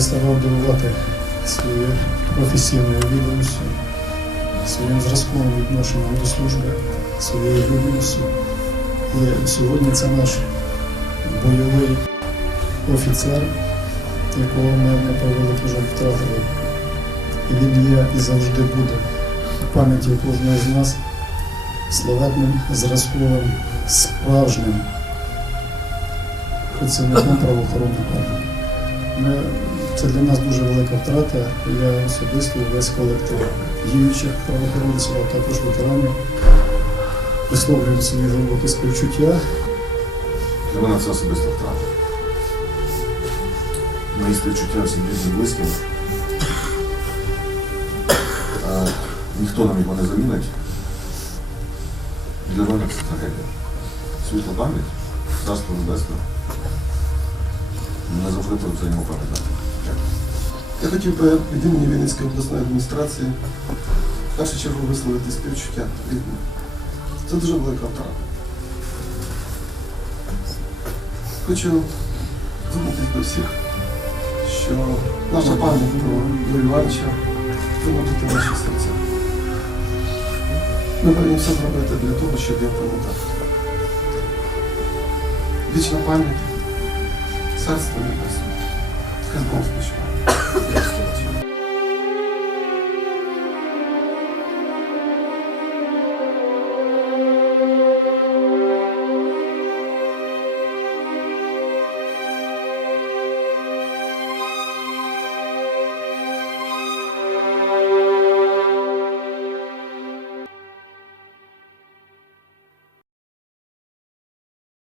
вражати своєю професійною відданістю, своїм зразковим відношенням до служби, своєю людяністю. І сьогодні це наш бойовий офіцер, якого ми на превеликий жаль втратили. І він є і завжди буде в пам'яті кожного з нас славетним, зразковим, справжнім працівником правоохоронних органів. Це для нас дуже велика втрата. Я особисто весь колектив діючих правоохоронців, а також ветеранів висловлюємо свої глибокі співчуття. Для мене це особиста втрата. Мої співчуття всім рідним близьким. Ніхто нам його не замінить. Для мене це трагедія. Світла пам'ять, царство небесне. Не завжди про це йому пам'ятати. Я хотів би від імені Вінницької обласної адміністрації в першу чергу висловити співчуття рідним. Це дуже велика втрата. Хочу звернутися до всіх, що наша пам'ять про Івановича повинна бути в. Ми повинні все зробити для того, щоб його пам'ятати. Вічна пам'ять, царство небесне. Хай Бог спочиває.